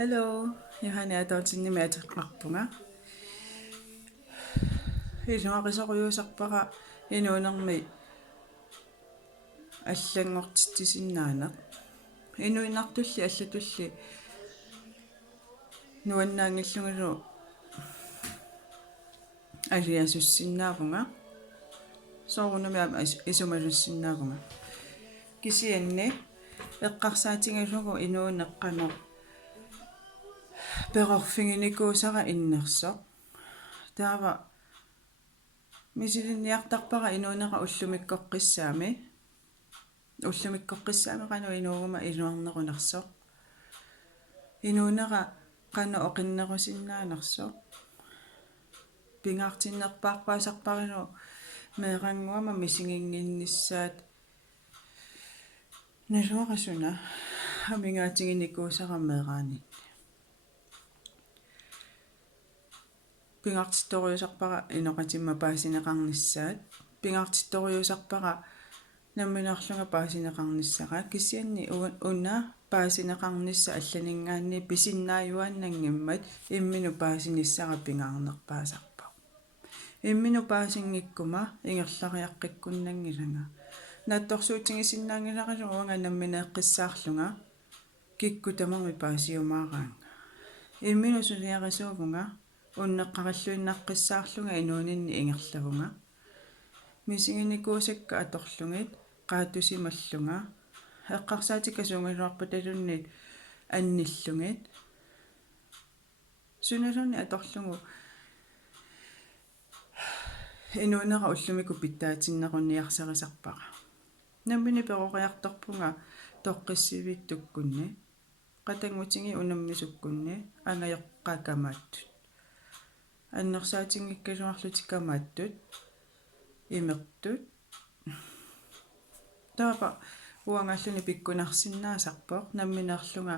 Hello, Johanna atautsinni meateqqarpunga. Iluaqisaquyuusarpaqa inuunermi аллангортитсиннаанеq. Inuinartulli аллатулли нуаннаангиллугилу алиасуссиннаавнга. Соорунамиама исумалуссиннаавнга. Кисианни эққарсаатингалугу инуунеққано перорфингиникуусара иннерсоq. Таава мисилинниартарпара инуунера уллумиккоққиссаами qanu inuuguma iluarnerunarsoq. Inuunera qanu oqinnerusinnaanersoq. Pingaartinnerpaarpaasarparinu meeranguama misinginginnissaat naluaqasuna amingaatiginikuusara meeraani. Pingaartittoriusarpara inoqatimma paasineqarnissaat pingaartittoriusarpara намминарлунга паасинеқарниссара кисианни уна паасинеқарнисса алланингаанни писиннааюааннангиммат иммину паасиниссара пингаарнерпаасарпа иммину паасингиккума ингерлариаққиккуннангилага наатторсуутингисиннаангиларалу уанга намминеэққиссаарлунга кикку тамарми паасиумаараанга иммину сулиарисуувнга уннеққараллуиннааққиссаарлунга инуунинни ингерлавунга мисигиникуусакка аторлугит qaatusimallunga eqqarsaatikasuungaluarpa talunnit annillungit sunalunni atorlugu inuunera ullumiku pittaatinnerunniarsarisarpaqa nammini peroqiartorpunga toqqissivittukkunni qatangutingi unammisukkunni angayoqqakamaat annersaatingikkaluarlutikkamaattut imertut taapa uangalluni pikkunarsinnaasarpoq nammineerlunga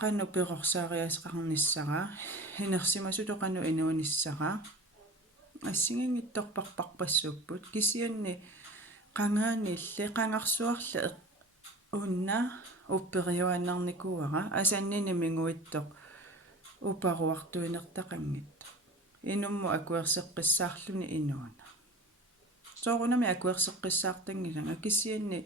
qannu perorsaariasqarnissara inersimasutu qannu inuunissara assingingittorparparpassuupput kisianni qangaanilli qangarsuarla unna upperiuannarnikuara asannini minguittoq uparuartuinertaqanngit inummu akuerseqqissaarluni inuuna soorunami akuerseqqissaartangilanga kisianni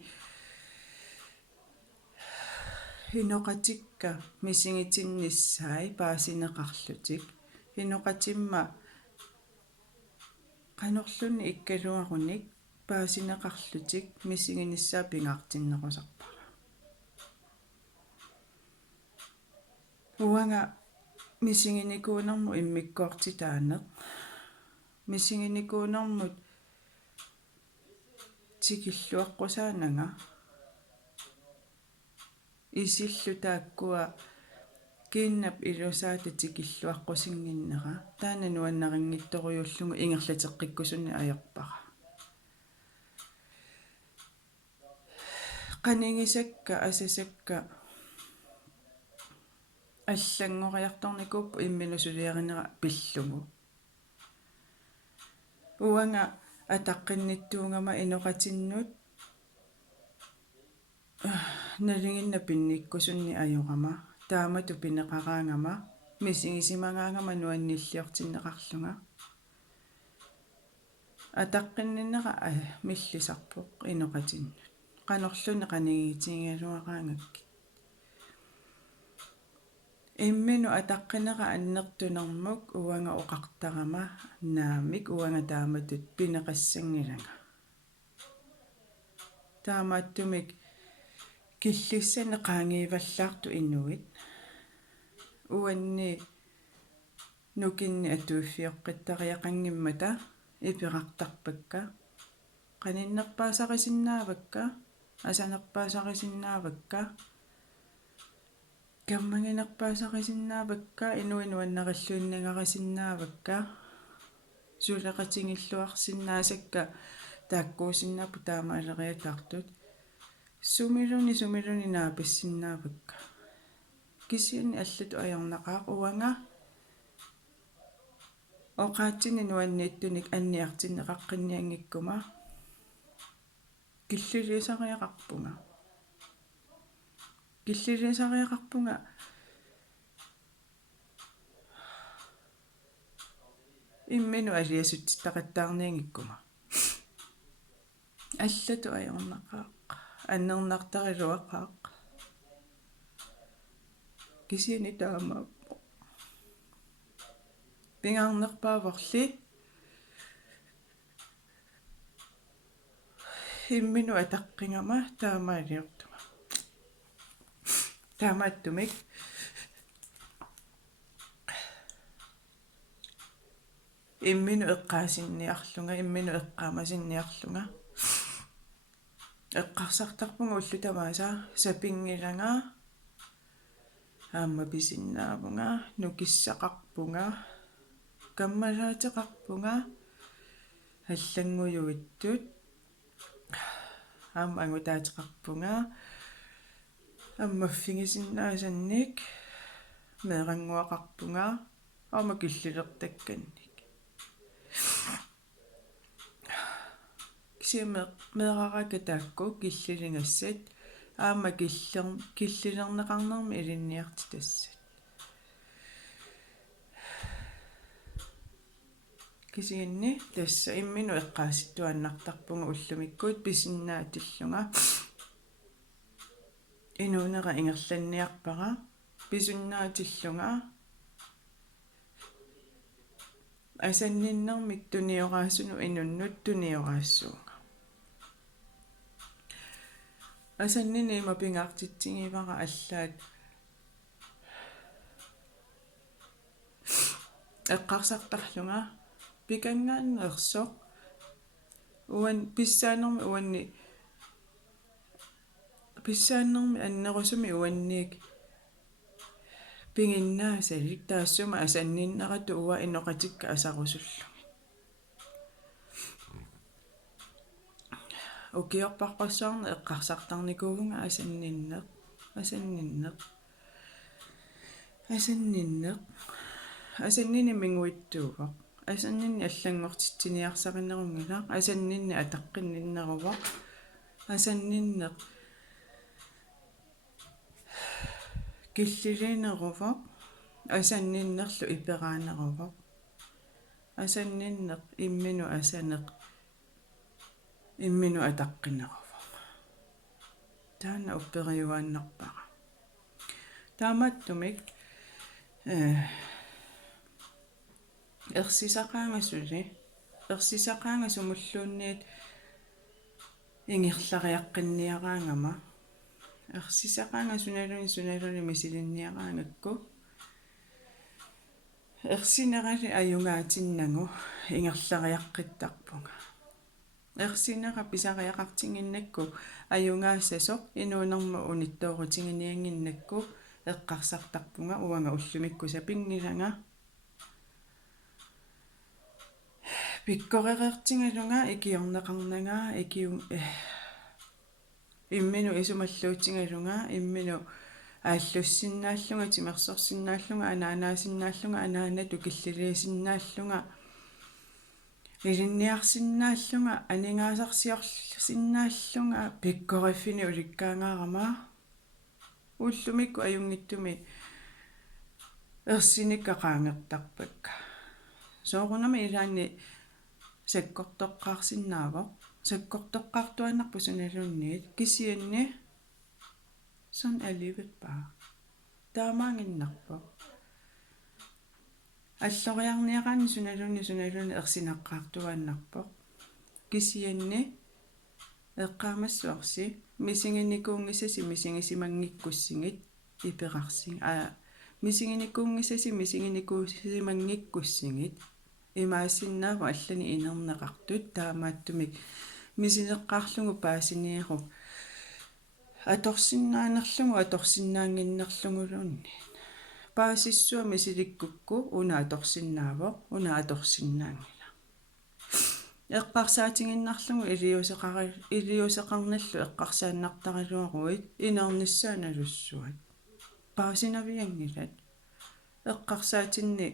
inoqatikka misingitinnissaai paasineqarlutik inoqatimma qanorlunni ikkaluarunik paasineqarlutik misinginissaa pingaartinnerusarpara uanga misinginikuunermu immikkoortitaaneq misinginikuunermut tikilluaqqusaaanga isillu taakkua kiinnap ilusaata tikilluaqqusingginnera taana nuannariнгитторюуллугу ингерлатеққиккусунни аёрпара qaningisakka asasakka аллангориарторникууппу имминусулиаринера пиллугу уанга атаққинниттуунгама иноқатиннут налингинна пинниккусунни аюрама таамату пинеқараангама мисигисимагаангама нуанниллиортиннеқарлунга атаққинниннера миллисарпоқ иноқатиннут qanorluni qanigitiingaluaraangakki иммину атаққинера аннертунэрмук уанга оқартарама наамик уанга тааматут пинеқассангилага таамааттумик киллиссане qaangiivallаарту инуит уанни нукинни атууффиоққиттариақангиммата ипиқартарпакка qaninnerpaasaqisinnavakka асанерпаасақисиннаавакка каммагинерпаасақисиннаавакка инуинуаннариллуиннагарисиннаавакка сулеқатингиллуарсиннаасакка тааккуусиннаапу таамаалериатаартут сумилуни нааписсиннаавакка кисиани аллату аярнақаа уанга оқаатсини нуаннииттуник анниартиннеқаққинниангиккума киллилисариақарпунга иммину алиасуттиттақаттаарниангиккума аллату аёрнақаақ аннернартарилуақаақ кисиани таама пингаарнерпааворли иммину атаққингама таамаалиортума таамааттумик иммину эққаасинниарлунга иммину эққаамасинниарлунга эққарсартарпунга уллутамааса сапингиланга аама писиннаавунга нукиссақарпунга каммалаатеқарпунга аллангуйуиттут аама ангутаатеқарпунга аммаффигисиннаасанник меэрангуақарпунга аама киллилертакканник кисиме меэраарака таакку киллилингассат аама киллилернеқарнерми илинниарти тассат кисиинни тасса иммину эққаасситтуаннартарпунга уллумиккуут писиннаатиллунга инуунера ингерланниарпара писуннаатиллунга асанниннэрмик туниораасуну инуннут туниораассуунга асаннини мапингаартитсигивара аллаат эққарсартарлунга пикангааннерсоқ уан писсааннерми аннерусуми уанниик пингиннаасалик таассума асанниннерату уа иноқатикка асарусуллу укиорпарпассаарна эққарсартарникуунга асаннини мингуиттуува асаннини аллангортитсиниарсаринерунгила асаннини атаққинниннерува асаннинне киллилинерува асанниннерлу ипераанерува асаннинне иммину асанеқ иммину атаққинерува таана оппериуааннерпара тааматтумик ерсисақаангасумуллуунниит ингерлариаққинниараангама ерсисақаангасуналуни мисилинниараангакку ерсинерали аюнгаатиннагу ингерлариаққиттарпунга ерсинера писариақартингиннакку аюнгаассасоқ инуунерма униттоорутингиниангиннакку эққарсартарпунга уанга уллумикку сапингиланга пиккоререртингалунга икиорнеқарнага иммину исумаллуутингалунга иммину ааллуссиннааллунга тимерсорсиннааллунга анаанасиннааллунга анаанату киллилиисиннааллунга илинниарсиннааллунга анингаасарсиорлсиннааллунга пиккориффини уликкаангаарама уллумикку аюнгиттуми ерсиниккақаангертарпакка соорунами илаанни саккортоққарсинаавоқ суналуунниит кисианни сон алливет паа таамаангиннарпоқ аллориарниараани суналуунни ерсинаққаартуааннарпоқ кисианни эққаамассуарси мисингинникуунгисаси мисингисимангиккуссигит иперарсин мисингинникуунгисаси мисингинникуусимангиккуссигит имаасиннаава аллани инернеқартут таамааттумик мисинеққарлугу паасиниеруп аторсиннаанерлугу аторсиннаангиннерлугулуунни паасиссуа мисиликкукку уна аторсиннаавоқ уна аторсиннаангила эққарсаатингиннарлугу илиусеқарналлу эққарсааннартарилуаруит инерниссааналуссуат паасинавиангилат эққарсаатинни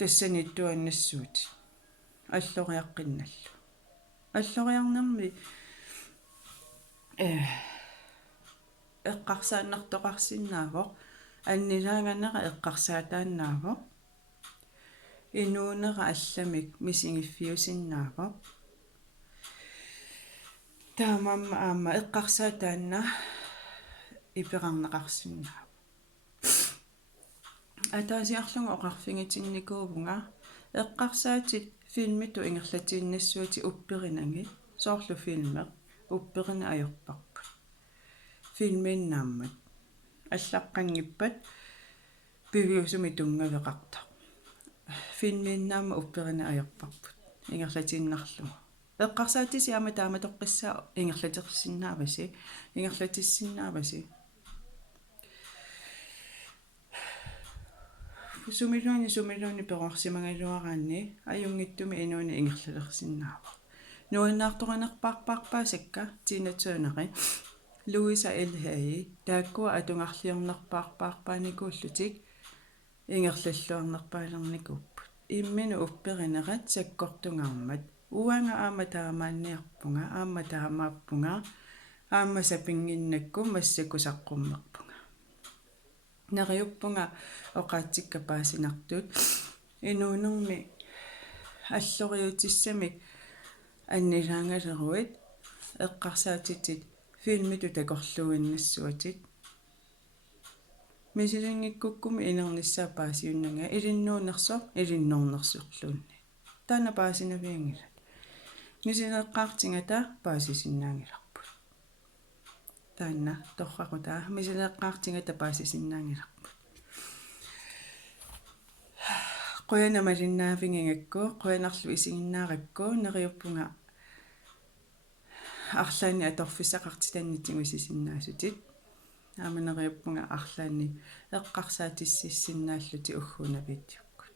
тассаниттуаннассуут аллориаққинналлу аллориарнерми эққарсааннартоқарсинаавоқ аннилааганера эққарсаатааннаавоқ inuunera allamik misingiffiusinnaava taamamma aamma eqqarsaa taanna ipeqarnaqarsinnaa атаасиарлугу оқарфингитинникуувнга эққарсааtit филмиту ингерлатииннассуати упперинаги соорлу филме упперина ajorparput филминнааммат аллаққангиппат пивиусуми тунгавеқартар филминнаама упперина ajorparput ингерлатииннарлугу эққарсаатиси аама тааматоққиссаа ингерлатиссиннааваси сумилуни перорсимагалуараанни аюнгиттуми инууни ингерлалерсиннаава нуиннаарторинерпаарпаарпаасакка тинатуунери луиса элхаи тааккуа атунгаарлиорнерпаарпаарпааникууллутик ингерлаллуарнерпаалерникуппут иммину упперинерат саккортунгаармат уанга аама таамаанниарпунга аама таамааппунга аама сапингиннакку массакусаққуммерпунга нариуппунга оқаатсиккапаасинартут инуунерми аллориутиссамик аннилаангалеруит эққарсаатитит филмиту такорлуиннассуатит мисилингиккуккуми инерниссаапаасиуннага илиннуунерсорлуунни таана паасинавиангила мисилеққаартингата паасисиннаангиларпут таана торракута мисилеққаартингата паасисиннаангиларпут qoyanamalinnaafingingakku qoyanarlu isinginnaarakku neriuppunga арлаани аторфиссақартитаннитигу сисиннаасутит ааманериуппунга арлаани эққарсаатиссиссиннааллути уггунавиттиуккут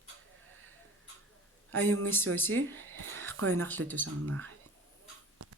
аюнгиссуси qoyanarlu тусарнаари